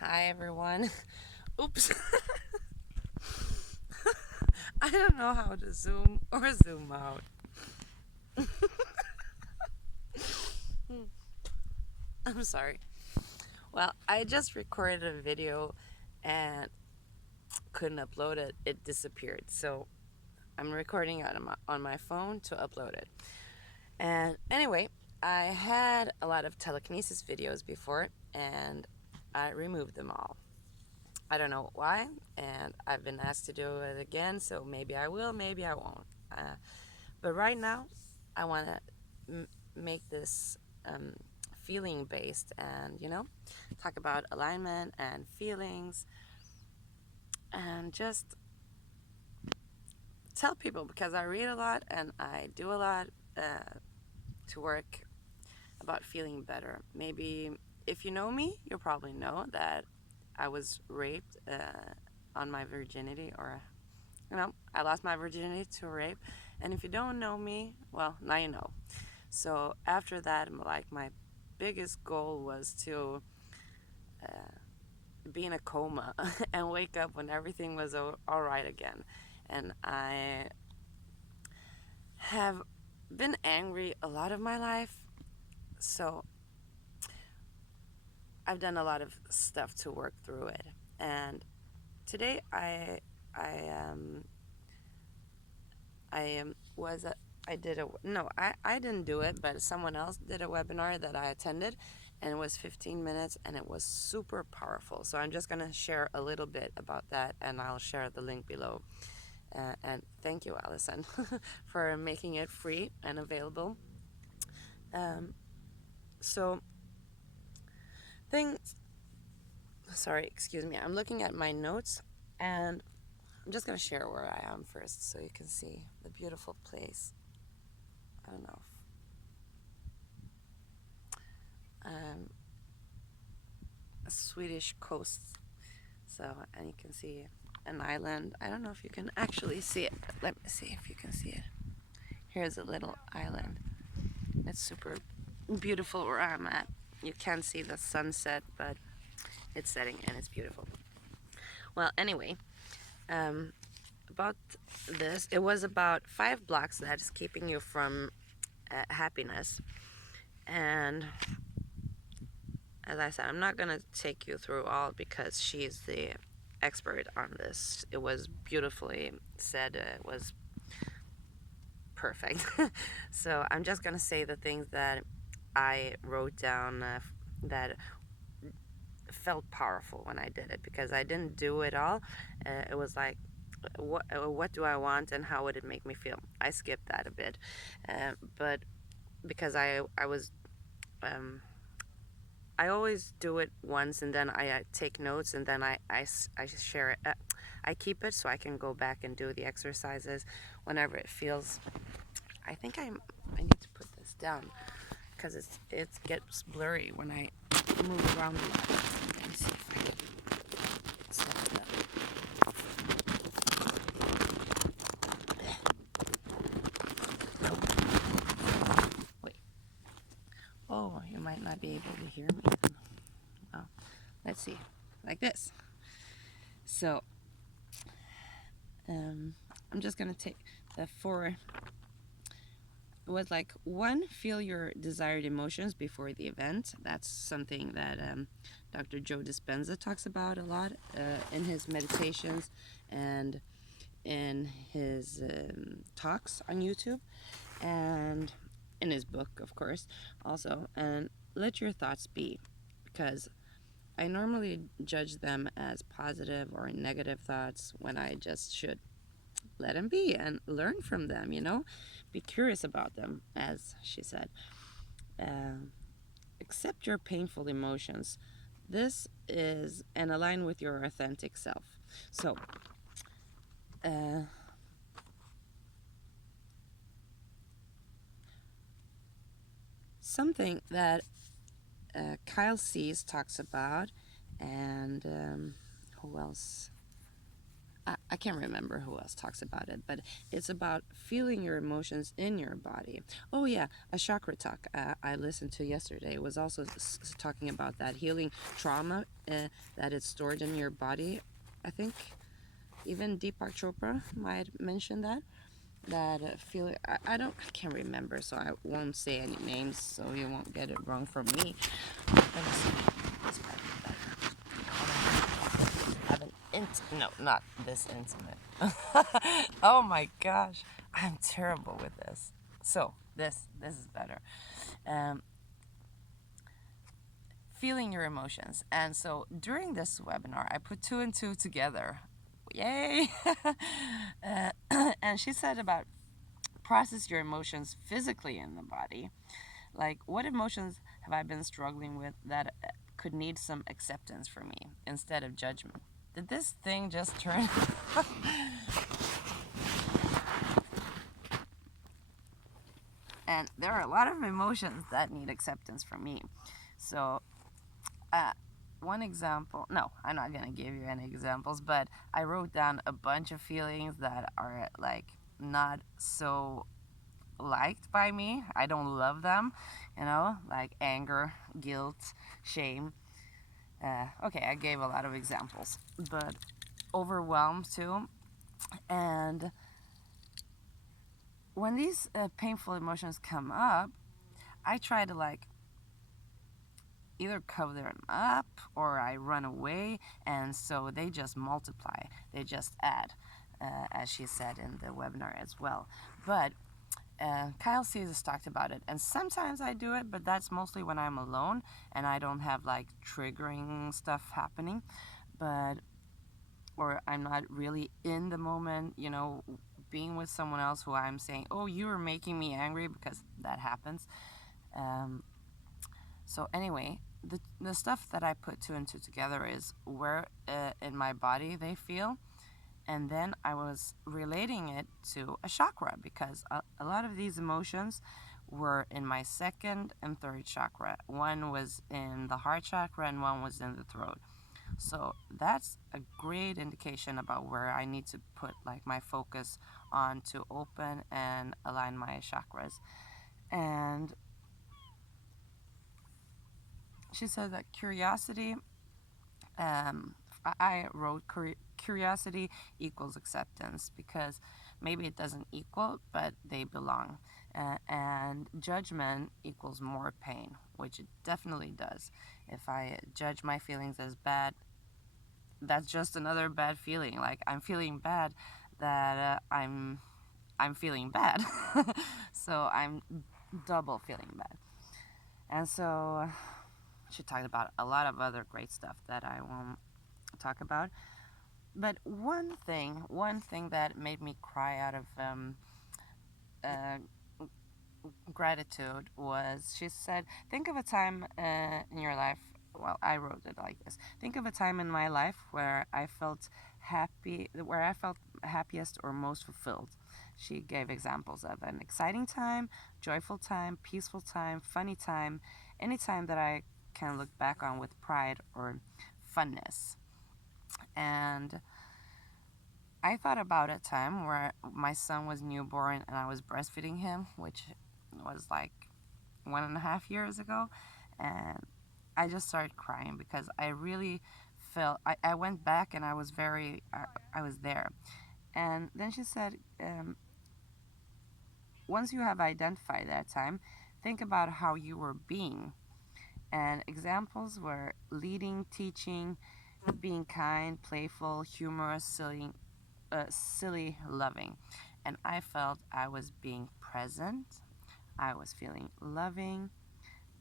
Hi everyone. Oops. I don't know how to zoom or zoom out. I'm sorry. Well, I just recorded a video and couldn't upload it. It disappeared. So I'm recording it on my phone to upload it. And anyway, I had a lot of telekinesis videos before and I removed them all. I don't know why, and I've been asked to do it again, so maybe I will, maybe I won't. But right now, I want to make this feeling based and, talk about alignment and feelings and just tell people because I read a lot and I do a lot to work about feeling better. Maybe if you know me, you'll probably know that I was raped on my virginity, or I lost my virginity to rape. And if you don't know me, well, now you know. So after that, like my biggest goal was to be in a coma and wake up when everything was all right again. And I have been angry a lot of my life, so I've done a lot of stuff to work through it. And today I um I was a, I did a no I didn't do it, but someone else did a webinar that I attended, and it was 15 minutes and it was super powerful. So I'm just gonna share a little bit about that, and I'll share the link below. And thank you, Allison, for making it free and available. Um, so thing sorry, excuse me. I'm looking at my notes, and I'm just gonna share where I am first, so you can see the beautiful place. I don't know. Um, a Swedish coast. So, and you can see an island. I don't know if you can actually see it, but let me see if you can see it. Here's a little island. It's super beautiful where I'm at. You can't see the sunset, but it's setting and it's beautiful. Well, anyway, um, about this, it was about 5 blocks that is keeping you from happiness. And as I said, I'm not going to take you through all because she's the expert on this. It was beautifully said. It was perfect. So I'm just going to say the things that I wrote down that felt powerful when I did it, because I didn't do it all. It was like, what do I want and how would it make me feel? I skipped that a bit, but because I was I always do it once and then I take notes and then I share it. I keep it so I can go back and do the exercises whenever it feels. I think I need to put this down because it gets blurry when I move around a lot. Let me see if I can set it up. Wait. Oh, you might not be able to hear me. Oh, let's see. Like this. So, I'm just gonna take the 4. It was like 1, feel your desired emotions before the event. That's something that Dr. Joe Dispenza talks about a lot in his meditations and in his talks on YouTube, and in his book, of course, also. And let your thoughts be, because I normally judge them as positive or negative thoughts when I just should let them be and learn from them, be curious about them, as she said. Accept your painful emotions. This is and align with your authentic self. So, something that Kyle Cease talks about, and who else? I can't remember who else talks about it, but it's about feeling your emotions in your body. Oh yeah, a chakra talk I listened to yesterday was also talking about that healing trauma that is stored in your body. I think even Deepak Chopra might mention that. That feeling, I can't remember, so I won't say any names, so you won't get it wrong from me. Let me see. This might be better. Have an no, not this intimate. Oh my gosh, I'm terrible with this. So this is better. Um, Feeling your emotions, and so during this webinar, I put two and two together. Yay! And she said about process your emotions physically in the body. Like, what emotions have I been struggling with that could need some acceptance for me instead of judgment? Did this thing just turn? And there are a lot of emotions that need acceptance from me. So, uh, one example, no, I'm not going to give you any examples, but I wrote down a bunch of feelings that are like not so liked by me. I don't love them, like anger, guilt, shame. Okay, I gave a lot of examples, but overwhelmed too. And when these painful emotions come up, I try to like either cover them up or I run away, and so they just multiply, they just add, as she said in the webinar as well. But Kyle Caesar talked about it, and sometimes I do it, but that's mostly when I'm alone and I don't have like triggering stuff happening, or I'm not really in the moment, being with someone else who I'm saying, oh, you were making me angry, because that happens. Um, so anyway, the stuff that I put two and two together is where in my body they feel, and then I was relating it to a chakra, because a lot of these emotions were in my second and third chakra. One was in the heart chakra and one was in the throat. So that's a great indication about where I need to put like my focus on to open and align my chakras. And she said that curiosity, I wrote curiosity equals acceptance, because maybe it doesn't equal, but they belong. And judgment equals more pain, which it definitely does. If I judge my feelings as bad, that's just another bad feeling. Like, I'm feeling bad that I'm feeling bad. So I'm double feeling bad. And so she talked about a lot of other great stuff that I won't talk about. But one thing that made me cry out of uh, gratitude was, she said, think of a time in your life. Well, I wrote it like this: think of a time in my life where I felt happiest or most fulfilled. She gave examples of an exciting time, joyful time, peaceful time, funny time, any time that I can look back on with pride or funness. And I thought about a time where my son was newborn and I was breastfeeding him, which was like 1.5 years ago. And I just started crying because I really felt, I went back and I was I was there. And then she said, once you have identified that time, think about how you were being. And examples were leading, teaching, being kind, playful, humorous, silly, loving. And I felt I was being present, I was feeling loving,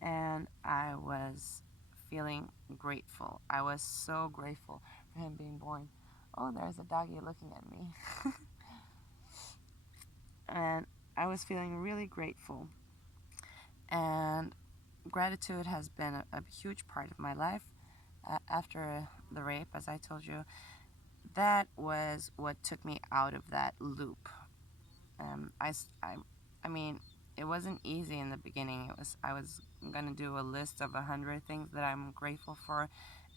and I was feeling grateful. I was so grateful for him being born. Oh, there's a doggy looking at me. And I was feeling really grateful. And gratitude has been a huge part of my life. After the rape, as I told you, that was what took me out of that loop. I mean, it wasn't easy in the beginning. I was gonna do a list of 100 things that I'm grateful for,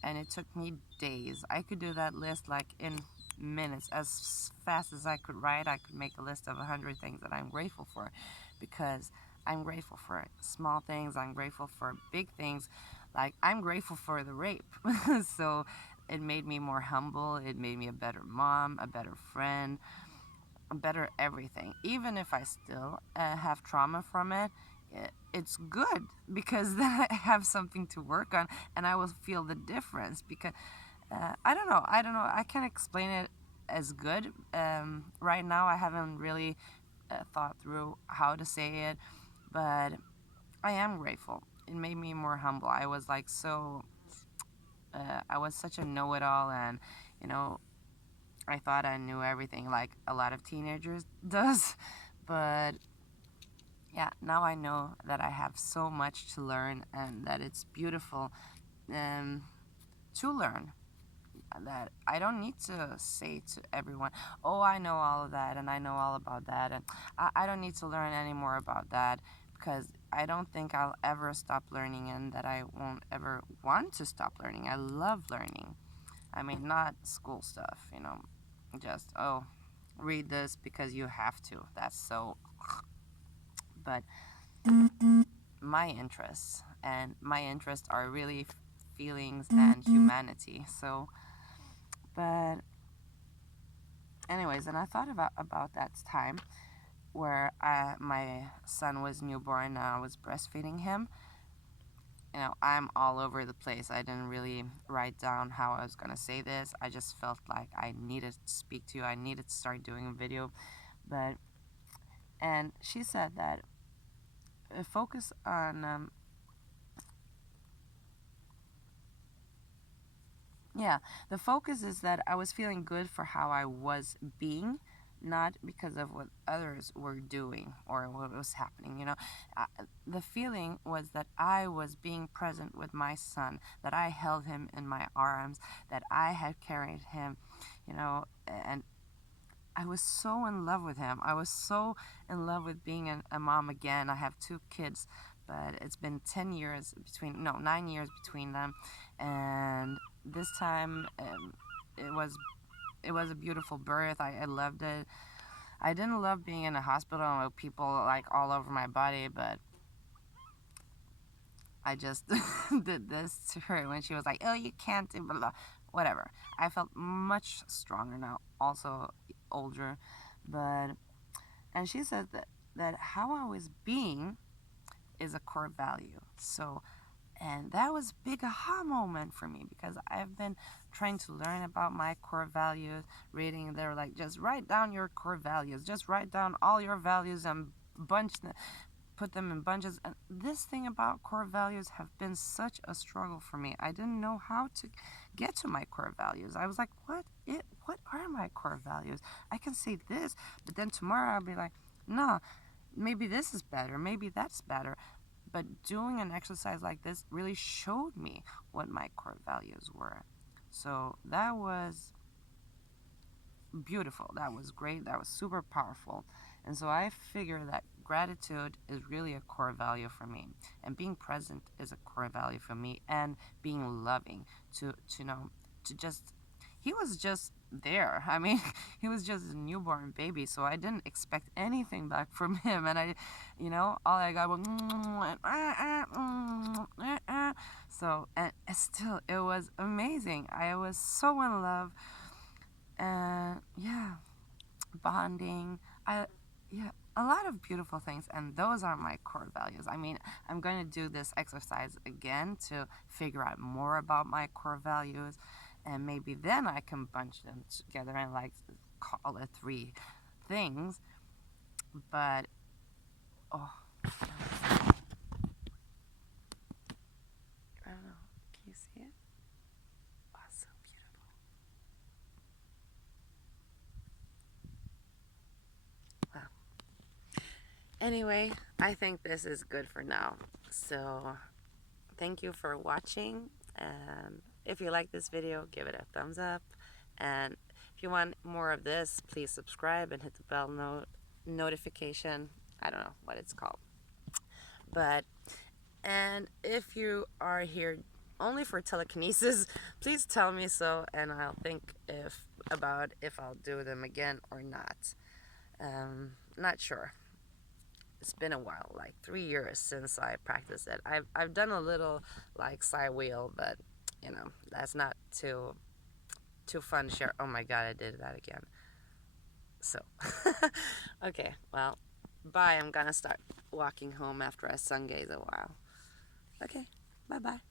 and it took me days. I could do that list like in minutes, as fast as I could write, I could make a list of 100 things that I'm grateful for, because I'm grateful for small things, I'm grateful for big things. Like, I'm grateful for the rape. So it made me more humble, it made me a better mom, a better friend, a better everything. Even if I still have trauma from it, it's good, because then I have something to work on, and I will feel the difference. Because I don't know, I can't explain it as good. Right now I haven't really thought through how to say it, but I am grateful. It made me more humble. I was like I was such a know-it-all, and you know, I thought I knew everything, like a lot of teenagers does. But yeah, now I know that I have so much to learn, and that it's beautiful um, to learn. That I don't need to say to everyone, oh, I know all of that and I know all about that, and I don't need to learn any more about that, because I don't think I'll ever stop learning, and that I won't ever want to stop learning. I love learning. I mean, not school stuff, just, oh, read this because you have to. That's so. But my interests are really feelings and humanity. So, but anyways, and I thought about that time where my son was newborn and I was breastfeeding him. I'm all over the place. I didn't really write down how I was going to say this. I just felt like I needed to speak to you. I needed to start doing a video. And she said that focus on, yeah, the focus is that I was feeling good for how I was being, not because of what others were doing or what was happening. The feeling was that I was being present with my son, that I held him in my arms, that I had carried him, and I was so in love with him. I was so in love with being a mom again. I have 2 kids, but it's been 10 years between, no, 9 years between them. And this time, it was it was a beautiful birth. I loved it. I didn't love being in a hospital with people like all over my body, but I just did this to her when she was like, "Oh, you can't do blah blah." Whatever. I felt much stronger now, also older, but and she said that how I was being is a core value. So, and that was a big aha moment for me, because I've been trying to learn about my core values, reading. They're like, just write down your core values, just write down all your values and bunch them, put them in bunches. And this thing about core values have been such a struggle for me. I didn't know how to get to my core values. I was like, what are my core values? I can say this, but then tomorrow I'll be like, no, maybe this is better, maybe that's better. But doing an exercise like this really showed me what my core values were. So that was beautiful. That was great. That was super powerful. And so I figure that gratitude is really a core value for me. And being present is a core value for me. And being loving to just, he was just there. I mean, he was just a newborn baby, so I didn't expect anything back from him. And all I got was so, and still, it was amazing. I was so in love, and yeah, bonding. Yeah, a lot of beautiful things, and those are my core values. I mean, I'm going to do this exercise again to figure out more about my core values, and maybe then I can bunch them together and like call it 3 things. But oh, I don't know. Can you see it? Oh, so beautiful. Wow. Anyway, I think this is good for now. So, thank you for watching. And if you like this video, give it a thumbs up. And if you want more of this, please subscribe and hit the bell notification. I don't know what it's called. And if you are here only for telekinesis, please tell me so, and I'll think if I'll do them again or not. Not sure. It's been a while, like 3 years since I practiced it. I've done a little like side wheel, but that's not too fun to share. Oh my god, I did that again. So, okay, well, bye. I'm gonna start walking home after I sun gaze a while. Okay, bye bye.